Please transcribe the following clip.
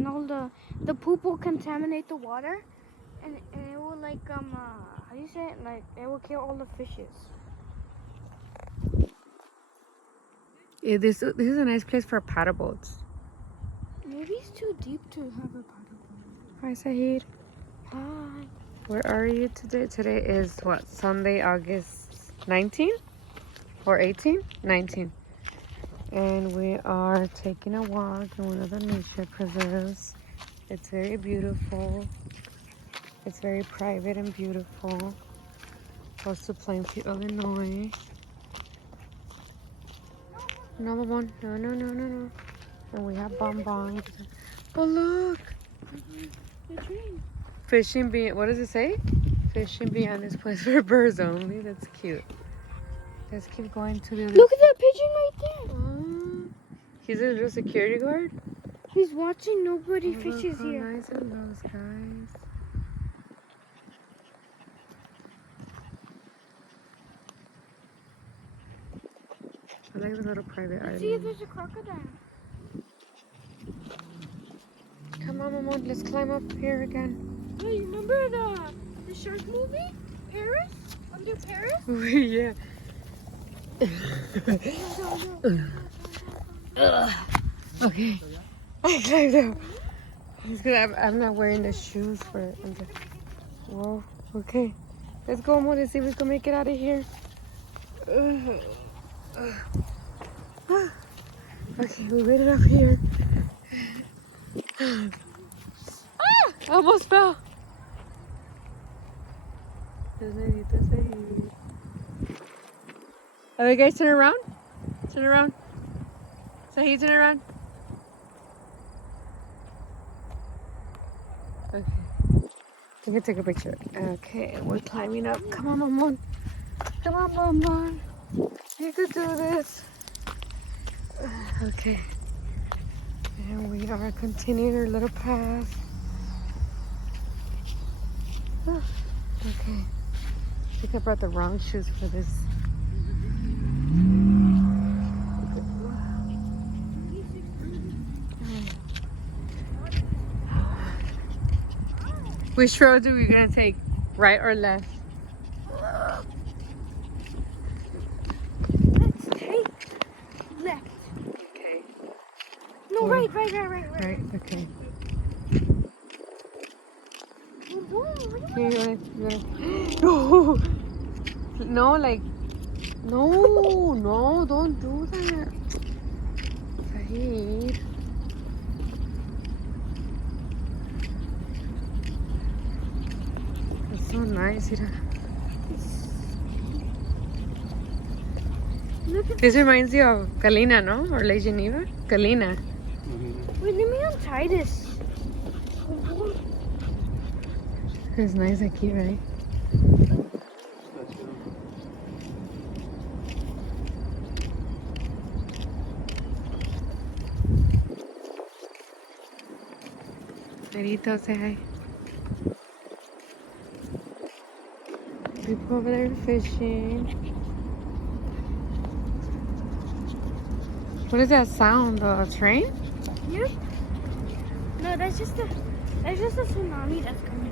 and all the poop will contaminate the water, and it will like how do you say it? Like it will kill all the fishes. Yeah, this is a nice place for paddle boats. Maybe it's too deep to have a paddle boat. Hi, Sahid. Hi. Where are you today? Today is what? Sunday, August 19th or 18th? 19th. And we are taking a walk in one of the nature preserves. It's very beautiful. It's very private and beautiful. Close to Plainfield, Illinois. No, Mamon. No, no, no, no, no. And we have bonbons. Oh, look. The train. Fishing beyond, what does it say? Fishing beyond this place for birds only. That's cute. Let's keep going to the other. Look at that pigeon right there. He's a little security guard. He's watching. Nobody Oh, fishes look how here. nice are those guys. I like the little private Let's see if island. there's a crocodile. Come on, Mama, let's climb up here again. Hey, you remember the shark movie? Paris? Under Paris? Yeah. Okay. I climbed up. It's good. I'm not wearing the shoes for it. Whoa. Okay. Let's go, Mom. Let's see if we can make it out of here. Okay, we made it up here. I almost fell. Other guys, turn around. Turn around. Sahid, turn around. Okay. We can take a picture. Okay, we're climbing up. Come on, Mom. Come on, Mom. You could do this. Okay. And we are continuing our little path. Okay. I think I brought the wrong shoes for this. Which road are we gonna take? Right or left? Let's take left. Okay. No, Well, right. Right, okay. Whoa, Here, you wanna no! No, like, no, don't do that. Sahid. It's so nice, Ira. Look at This reminds you of Galena, no? Or Lake Geneva? Galena. Wait, let me untie this. It's nice aquí, right? Nerito, say hi. People over there fishing. What is that sound? A train? Yeah? No, that's just a tsunami that's coming.